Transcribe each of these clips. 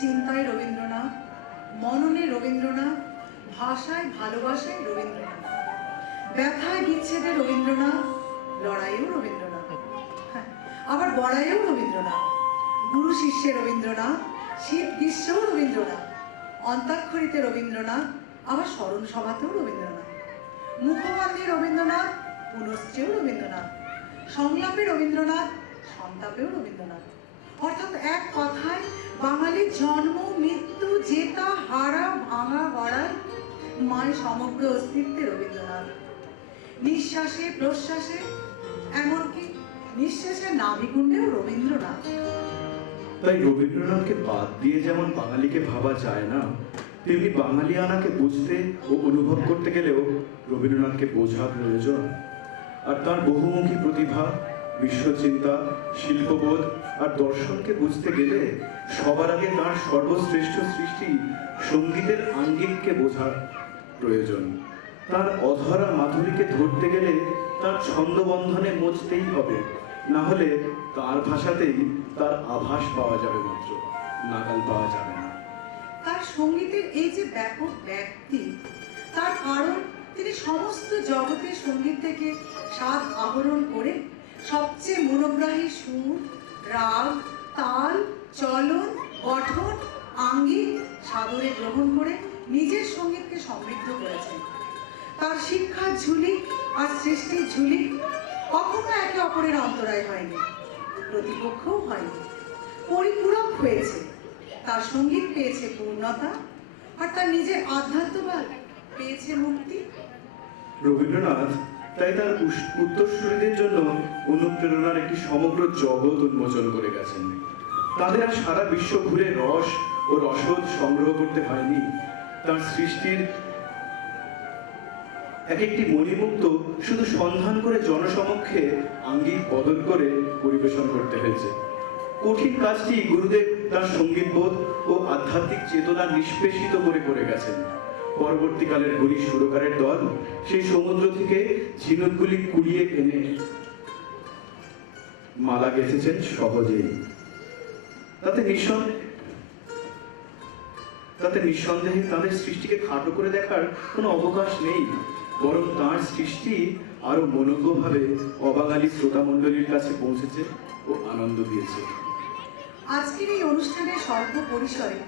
চিন্তায় রবীন্দ্রনাথ, মননে রবীন্দ্রনাথ, ভাষায় ভালোবাসায় রবীন্দ্রনাথ, ব্যথায় বিচ্ছেদে রবীন্দ্রনাথ, লড়াইয়েও রবীন্দ্রনাথ, আবার বড়াইয়েও রবীন্দ্রনাথ, গুরু শিষ্যে রবীন্দ্রনাথ, শীত গ্রীষ্মেও রবীন্দ্রনাথ, অন্তাক্ষরীতে রবীন্দ্রনাথ, আবার স্মরণ সভাতেও রবীন্দ্রনাথ, মুখবন্ধে রবীন্দ্রনাথ, পুনশ্চেও রবীন্দ্রনাথ, সংলাপে রবীন্দ্রনাথ, সন্তাপেও রবীন্দ্রনাথ। অর্থাৎ এক কথায় বাঙালির জন্ম মৃত্যু জেতা হারা ভাঙা গড়ায় মায়ের সমগ্র অস্তিত্বে রবীন্দ্রনাথ। নিঃশ্বাসে প্রশ্বাসে এমনকি নিঃশ্বাসের নাভিকুণ্ডেও রবীন্দ্রনাথ। তাই রবীন্দ্রনাথকে বাদ দিয়ে যেমন বাঙালিকে ভাবা যায় না, তেমনি বাঙালিয়ানাকে বুঝতে ও অনুভব করতে গেলেও রবীন্দ্রনাথকে বোঝা প্রয়োজন। আর তার বহুমুখী প্রতিভা, বিশ্বচিন্তা, শিল্পবোধ আর দর্শনকে বুঝতে গেলে সবার আগে তার সর্বশ্রেষ্ঠ সৃষ্টি সঙ্গীতের আঙ্গিককে বোঝার প্রয়োজন। তার অধরা মাধুরীকে ধরতে গেলে তার ছন্দবন্ধনে মজতেই হবে, না হলে তার ভাষাতেই তার আভাস পাওয়া যাবে মাত্র, নাগাল পাওয়া যাবে না। তার সঙ্গীতের এই যে ব্যাপক ব্যক্তি, তার কারণ তিনি সমস্ত জগতের সঙ্গীত থেকে স্বাদ আহরণ করে সবচেয়ে মনোগ্রাহী সুর, রাগ, তাল, চলন, গঠন, আঙ্গিক সাদরে গ্রহণ করে নিজের সঙ্গীতকে সমৃদ্ধ করেছেন। তার শিক্ষার ঝুলি আর সৃষ্টির ঝুলি কখনো একে অপরের অন্তরায় হয়নি, প্রতিপক্ষও হয়নি, পরিপূরক হয়েছে। তার সঙ্গীত পেয়েছে পূর্ণতা, আর তার নিজের আধ্যাত্মবাদ পেয়েছে মুক্তি। রবীন্দ্রনাথ তাই তার উত্তরসূরিদের জন্য অনুপ্রেরণার একটি সমগ্র জগৎ উন্মোচন করে গেছেন। তাদের আর সারা বিশ্ব ঘুরে রস ও রসদ সংগ্রহ করতে হয়নি। তার সৃষ্টির এক একটি মণিমুক্ত শুধু সন্ধান করে জনসমক্ষে আঙ্গিক বদল করে পরিবেশন করতে হয়েছে। কঠিন কাজটি গুরুদেব তার সঙ্গীতবোধ ও আধ্যাত্মিক চেতনা নিষ্পেষিত করে করে গেছেন। পরবর্তীকালের গুণী সুরকারের দল সেই সমুদ্র থেকে ঝিনুকগুলি কুড়িয়ে এনে মালা গেঁথেছেন সহজেই। তাতে নিঃসন্দেহে তাদের সৃষ্টিকে খাটো করে দেখার কোনো অবকাশ নেই, বরং তার সৃষ্টি আরো মনোজ্ঞভাবে অবাঙালি শ্রোতামণ্ডলীর কাছে পৌঁছেছে ও আনন্দ দিয়েছে। আজকের এই অনুষ্ঠানের স্বল্প পরিসরে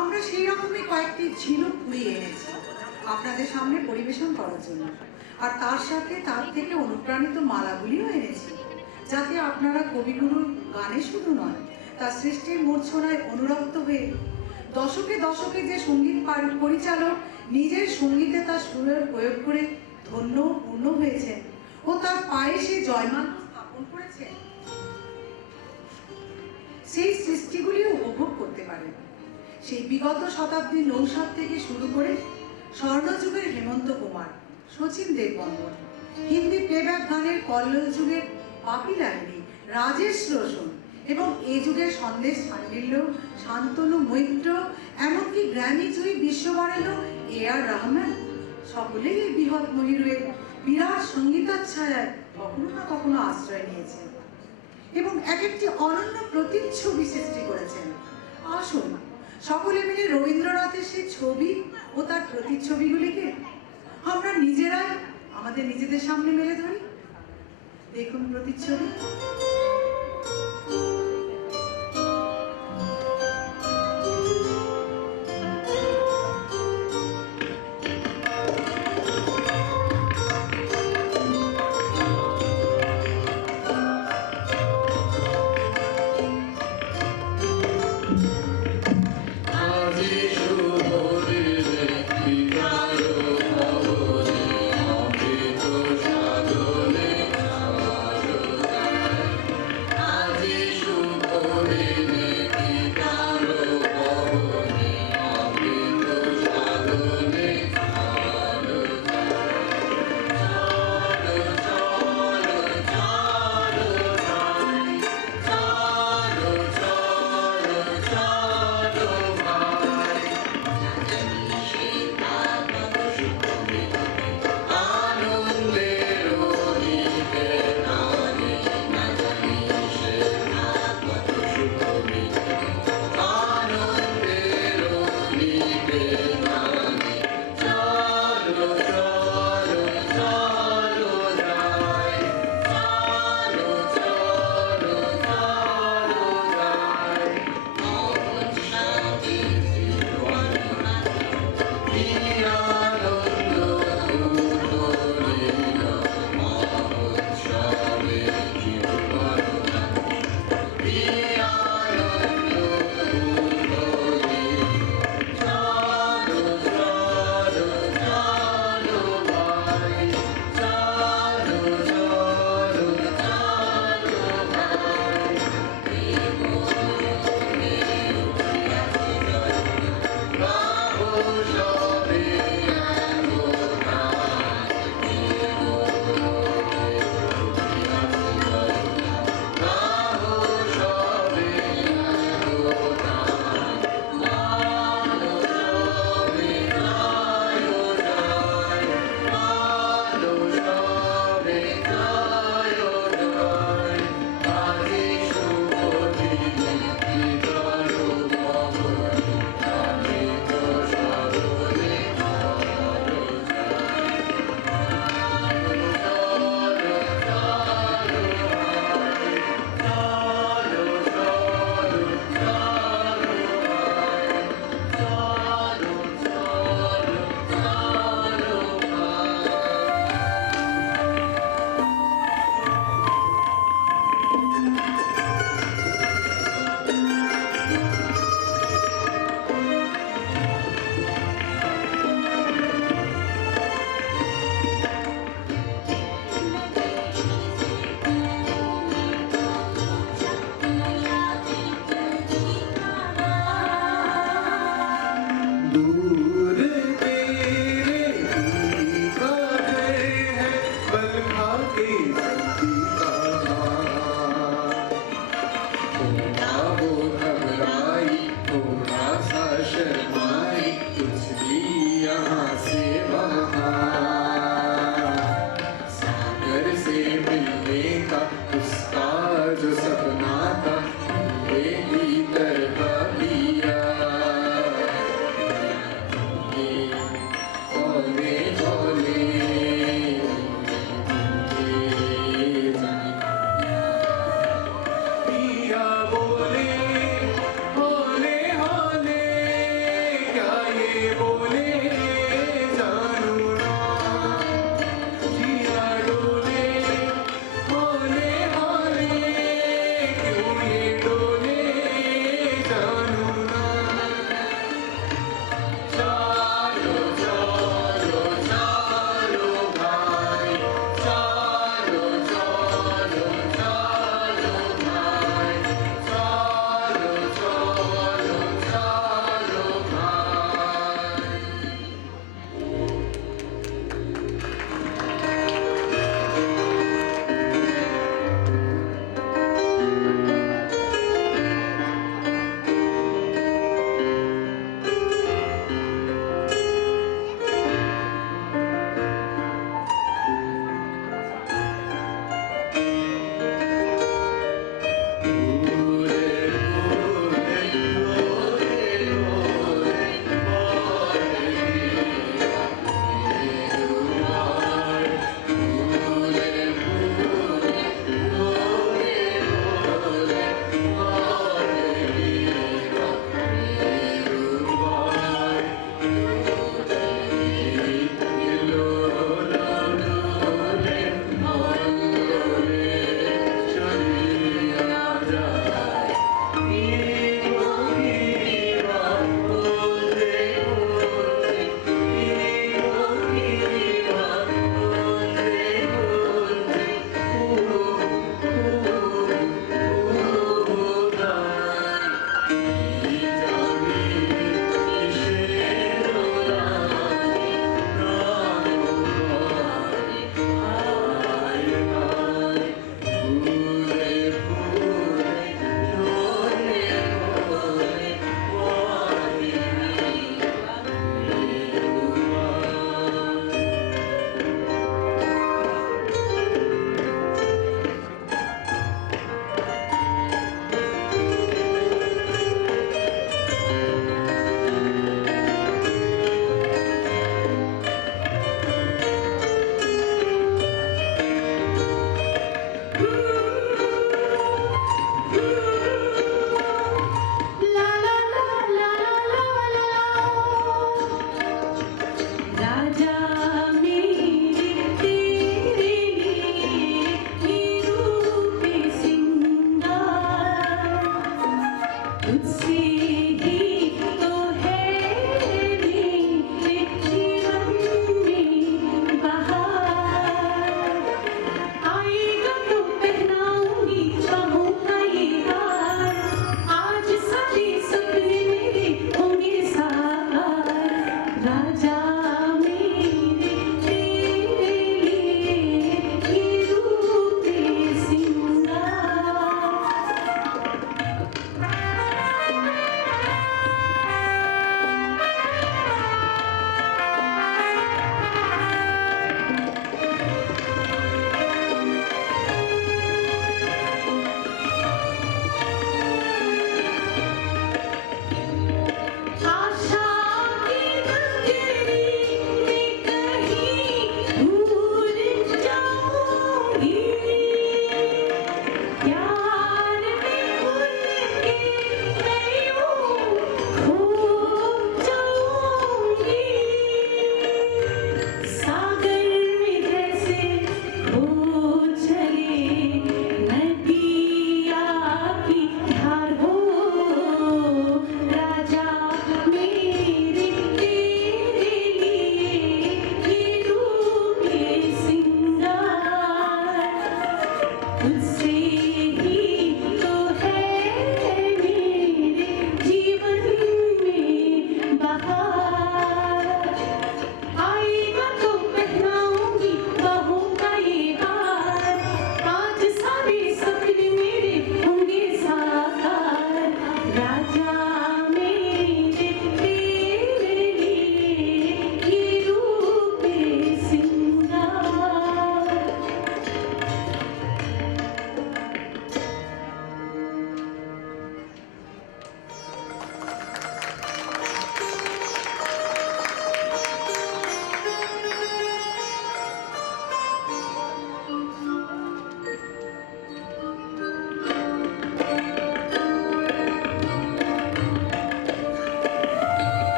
আমরা সেই রকমই কয়েকটি ঝিনুক কুড়িয়ে এনেছি আপনাদের সামনে পরিবেশন করার জন্য, আর তার সাথে তার থেকে অনুপ্রাণিত মালাগুলিও এনেছি, যাতে আপনারা কবিগুরুর গানে শুধু নয়, তার সৃষ্টির মূর্ছনায় অনুরক্ত হয়ে দশকে দশকে যে সঙ্গীত পরিচালক নিজের সঙ্গীতে তার সুরের প্রয়োগ করে ধন্য পূর্ণ হয়েছেন ও তার পায়ে সে জয়মান স্থাপন করেছেন, সেই সৃষ্টিগুলিও উপভোগ করতে পারেন। সেই বিগত শতাব্দীর নৌসাদ থেকে শুরু করে স্বর্ণযুগের হেমন্ত কুমার, শচীন দেববর্মন, হিন্দি প্লেব্যাক গানের কল্লোল যুগের বাপি লাহিড়ী, রাজেশ রোশন এবং এ যুগের সন্দেশ শাণ্ডিল্য, শান্তনু মৈত্র, এমনকি গ্র্যামি জয়ী বিশ্ববরেণ্য A.R. রহমান, সকলেই এই বৃহৎ মহিরুয়ের বিরাট সঙ্গীতাচ্ছায়ায় কখনো না কখনো আশ্রয় নিয়েছেন এবং এক একটি অনন্য প্রতিচ্ছবি সৃষ্টি করেছেন। আসুন সকলে মিলে রবীন্দ্রনাথের সেই ছবি ও তার প্রতিচ্ছবিগুলিকে আমরা নিজেরাই আমাদের নিজেদের সামনে মেলে ধরি। দেখুন প্রতিচ্ছবি। অবসরে